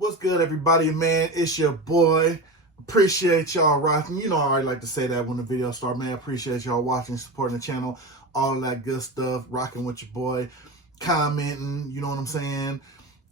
What's good, everybody, man? It's your boy. Appreciate y'all rocking. You know, I already like to say that when the video start, man. Appreciate y'all watching, supporting the channel, all that good stuff, rocking with your boy, commenting, you know what I'm saying,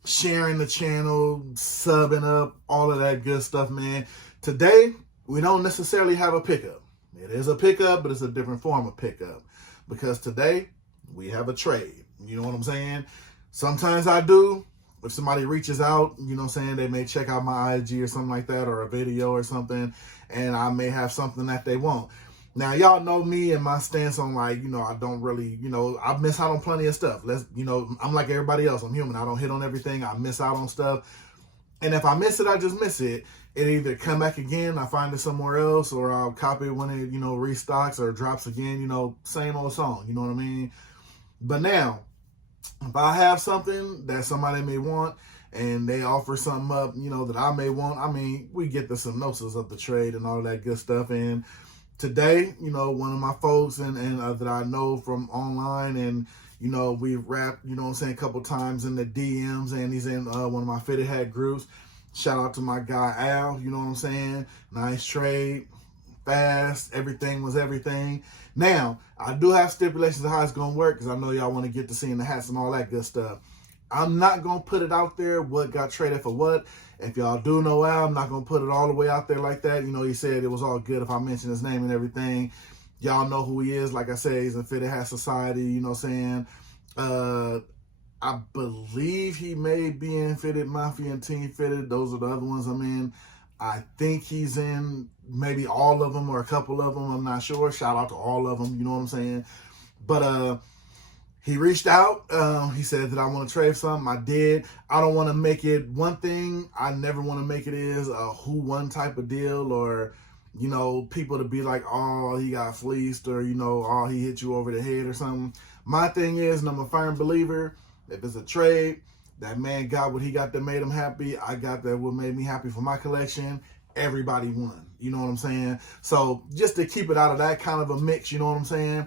sharing the channel, subbing up, all of that good stuff, man. Today, we don't necessarily have a pickup. It is a pickup, but it's a different form of pickup. Because today, we have a trade. You know what I'm saying? Sometimes I do. If somebody reaches out, you know what I'm saying, they may check out my IG or something like that, or a video or something, and I may have something that they want. Now, y'all know me and my stance on, like, you know, I don't really, you know, I miss out on plenty of stuff. I'm like everybody else. I'm human. I don't hit on everything. I miss out on stuff. And if I miss it, I just miss it. It either come back again, I find it somewhere else, or I'll copy it when it, you know, restocks or drops again, you know, same old song, you know what I mean? But now, if I have something that somebody may want and they offer something up, you know, that I may want, I mean, we get the synopsis of the trade and all that good stuff. And today, you know, one of my folks and that I know from online, and, you know, we've rapped, you know what I'm saying, a couple times in the DMs, and he's in one of my Fitted Hat groups. Shout out to my guy, Al, you know what I'm saying? Nice trade. Fast, everything was everything. Now, I do have stipulations of how it's going to work, because I know y'all want to get to seeing the hats and all that good stuff. I'm not going to put it out there what got traded for what. If y'all do know Al, I'm not going to put it all the way out there like that. You know, he said it was all good if I mention his name and everything. Y'all know who he is. Like I said, he's in Fitted Hat Society, you know what I'm saying? I believe he may be in Fitted Mafia and Team Fitted. Those are the other ones I'm in. I think he's in maybe all of them or a couple of them. I'm not sure. Shout out to all of them. You know what I'm saying? But he reached out. He said that I want to trade something. I did. I don't want to make it one thing. I never want to make it is a who won type of deal, or, you know, people to be like, oh, he got fleeced, or, you know, oh, he hit you over the head or something. My thing is, and I'm a firm believer, if it's a trade, that man got what he got that made him happy. I got that what made me happy for my collection. Everybody won. You know what I'm saying? So just to keep it out of that kind of a mix, you know what I'm saying?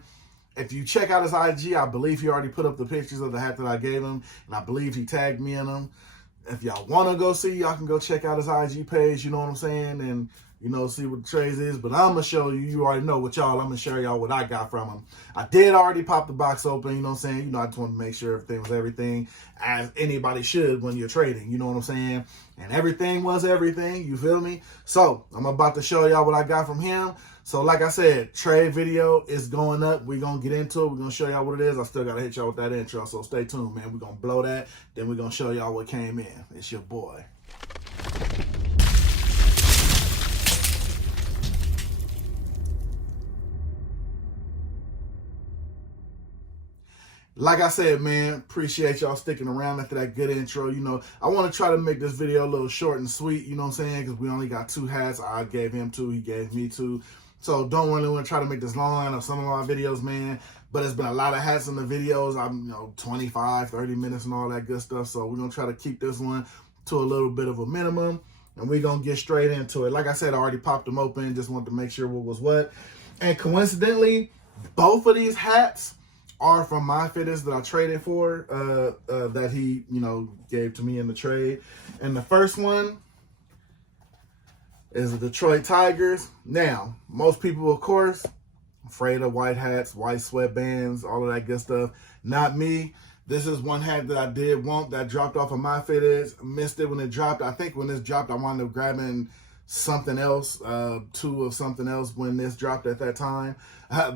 If you check out his IG, I believe he already put up the pictures of the hat that I gave him, and I believe he tagged me in them. If y'all want to go see, y'all can go check out his IG page, you know what I'm saying? And, you know, see what the trades is. But I'm going to show you, you already know what y'all, I'm going to share y'all what I got from him. I did already pop the box open, you know what I'm saying? You know, I just want to make sure everything was everything, as anybody should when you're trading, you know what I'm saying? And everything was everything, you feel me? So, I'm about to show y'all what I got from him. So, like I said, trade video is going up. We're going to get into it. We're going to show y'all what it is. I still got to hit y'all with that intro, so stay tuned, man. We're going to blow that. Then we're going to show y'all what came in. It's your boy. Like I said, man, appreciate y'all sticking around after that good intro. You know, I want to try to make this video a little short and sweet, you know what I'm saying? Because we only got 2 hats. I gave him 2. He gave me 2. So don't really want to try to make this long. I know some of my videos, man, but it's been a lot of hats in the videos. I'm, you know, 25, 30 minutes and all that good stuff. So we're going to try to keep this one to a little bit of a minimum, and we're going to get straight into it. Like I said, I already popped them open. Just wanted to make sure what was what. And coincidentally, both of these hats are from my fitteds that I traded for, that he, you know, gave to me in the trade. And the first one is the Detroit Tigers. Now, most people, of course, afraid of white hats, white sweatbands, all of that good stuff. Not me. This is one hat that I did want that dropped off of my fitteds. Missed it when it dropped. I think when this dropped, I wound up grabbing something else, 2 of something else when this dropped at that time,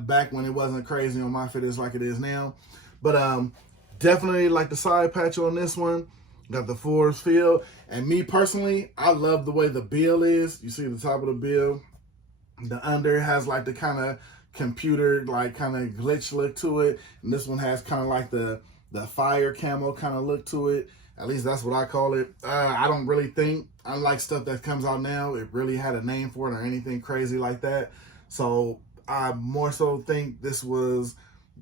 back when it wasn't crazy on my fitteds like it is now. But definitely like the side patch on this one. Got the Force Field. And me personally, I love the way the bill is. You see the top of the bill. The under has like the kind of computer, like kind of glitch look to it. And this one has kind of like the fire camo kind of look to it. At least that's what I call it. I don't really think, unlike stuff that comes out now, it really had a name for it or anything crazy like that. So I more so think this was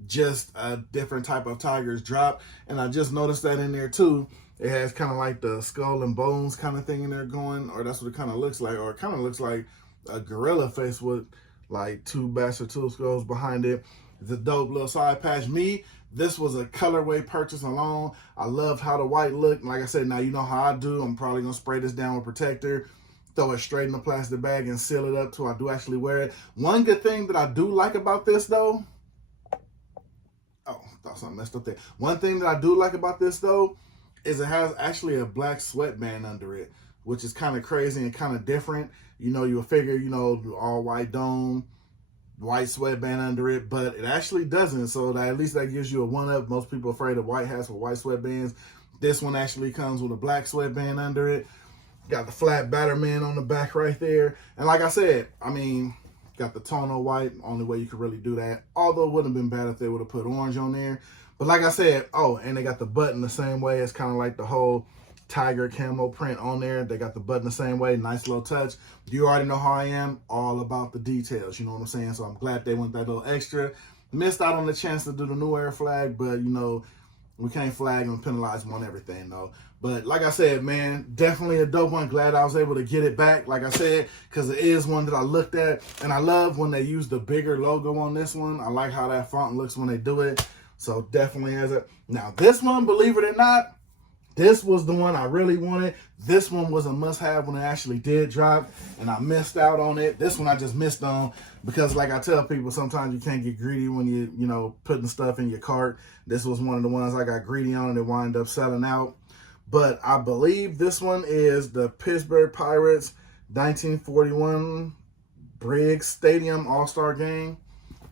just a different type of Tigers drop. And I just noticed that in there too. It has kind of like the skull and bones kind of thing in there going, or that's what it kind of looks like. Or it kind of looks like a gorilla face with like 2 bats or 2 skulls behind it. It's a dope little side patch. Me This was a colorway purchase alone. I loved how the white looked. Like I said, now you know how I do. I'm probably going to spray this down with protector, throw it straight in the plastic bag, and seal it up till I do actually wear it. One good thing that I do like about this, though, oh, I thought something messed up there. One thing that I do like about this, though, is it has actually a black sweatband under it, which is kind of crazy and kind of different. You know, you'll figure, you know, all white dome, white sweatband under it, but it actually doesn't. So that, at least that gives you a one-up. Most people are afraid of white hats with white sweatbands. This one actually comes with a black sweatband under it. Got the flat Batterman on the back right there. And like I said, I mean, got the tonal white, only way you could really do that. Although it wouldn't have been bad if they would have put orange on there. But like I said, oh, and they got the button the same way. It's kind of like the whole tiger camo print on there. They got the button the same way. Nice little touch. You already know how I am, all about the details. You know what I'm saying? So I'm glad they went that little extra. Missed out on the chance to do the New Era flag, but you know, we can't flag and penalize them on everything though. But like I said, man, definitely a dope one. Glad I was able to get it back, like I said, because it is one that I looked at. And I love when they use the bigger logo on this one. I like how that font looks when they do it. So definitely has it. Now this one, believe it or not, this was the one I really wanted. This one was a must-have when it actually did drop, and I missed out on it. This one I just missed on because, like I tell people, sometimes you can't get greedy when you know, putting stuff in your cart. This was one of the ones I got greedy on, and it wound up selling out. But I believe this one is the Pittsburgh Pirates 1941 Briggs Stadium All-Star Game.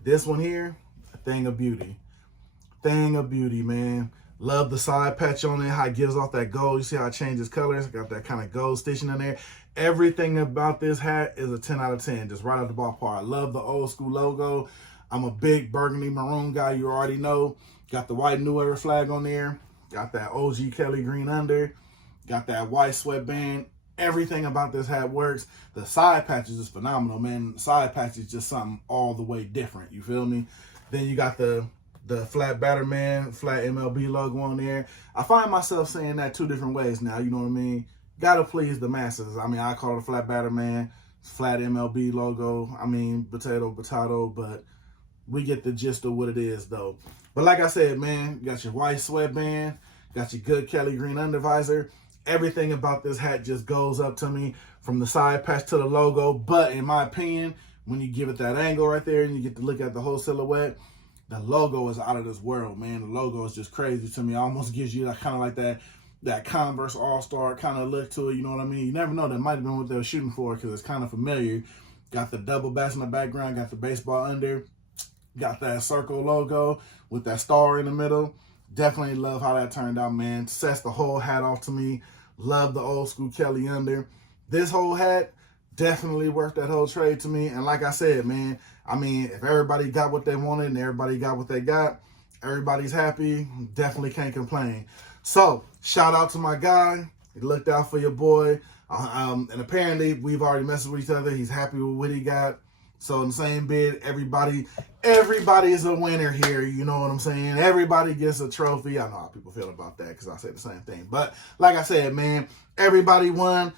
This one here, a thing of beauty. Thing of beauty, man. Love the side patch on it, how it gives off that gold. You see how it changes colors? Got that kind of gold stitching in there. Everything about this hat is a 10 out of 10, just right out the ballpark. I love the old school logo. I'm a big burgundy maroon guy, you already know. Got the white New Era flag on there. Got that OG Kelly green under. Got that white sweatband. Everything about this hat works. The side patches is phenomenal, man. The side patch is just something all the way different, you feel me? Then you got the flat Batterman, flat MLB logo on there. I find myself saying that two different ways now, you know what I mean? Gotta please the masses. I mean, I call it a flat Batterman, flat MLB logo. I mean, potato, but we get the gist of what it is, though. But like I said, man, you got your white sweatband, got your good Kelly green undervisor. Everything about this hat just goes up to me, from the side patch to the logo. But in my opinion, when you give it that angle right there and you get to look at the whole silhouette, the logo is out of this world, man. The logo is just crazy to me. It almost gives you that kind of like that Converse All-Star kind of look to it, you know what I mean? You never know, that might have been what they were shooting for because it's kind of familiar. Got the double bats in the background, got the baseball under, got that circle logo with that star in the middle. Definitely love how that turned out, man. Sets the whole hat off to me. Love the old school Kelly under. This whole hat definitely worth that whole trade to me. And like I said, man, I mean, if everybody got what they wanted and everybody got what they got, everybody's happy, definitely can't complain. So, shout out to my guy. He looked out for your boy. And apparently, we've already messaged with each other. He's happy with what he got. So, in the same bid, everybody is a winner here. You know what I'm saying? Everybody gets a trophy. I know how people feel about that because I say the same thing. But, like I said, man, everybody won.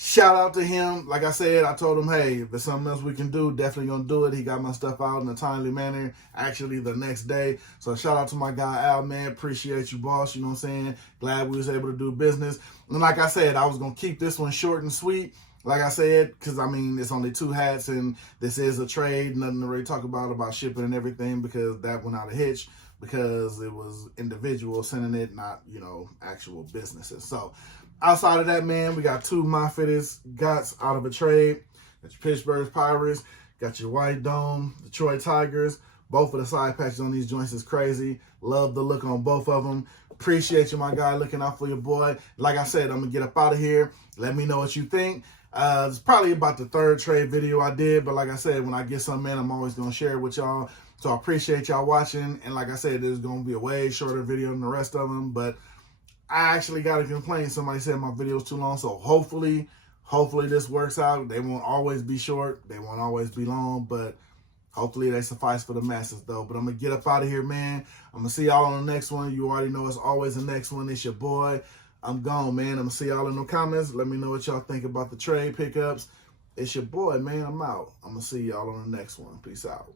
Shout out to him. Like I said, I told him, hey, if there's something else we can do, definitely going to do it. He got my stuff out in a timely manner, actually the next day. So shout out to my guy, Al, man. Appreciate you, boss. You know what I'm saying? Glad we was able to do business. And like I said, I was going to keep this one short and sweet. Like I said, because, I mean, it's only 2 hats, and this is a trade. Nothing to really talk about shipping and everything, because that went out of hitch, because it was individual sending it, not, you know, actual businesses. So, outside of that, man, we got 2 My Fittest Gots out of a trade. Got your Pittsburgh Pirates, got your White Dome, Detroit Tigers. Both of the side patches on these joints is crazy. Love the look on both of them. Appreciate you, my guy, looking out for your boy. Like I said, I'm going to get up out of here. Let me know what you think. It's probably about the 3rd trade video I did, but like I said, when I get something in, I'm always going to share it with y'all. So I appreciate y'all watching. And like I said, there's going to be a way shorter video than the rest of them, but I actually got a complaint. Somebody said my video's too long, so hopefully this works out. They won't always be short. They won't always be long, but hopefully they suffice for the masses, though. But I'm going to get up out of here, man. I'm going to see y'all on the next one. You already know it's always the next one. It's your boy. I'm gone, man. I'm going to see y'all in the comments. Let me know what y'all think about the trade pickups. It's your boy, man. I'm out. I'm going to see y'all on the next one. Peace out.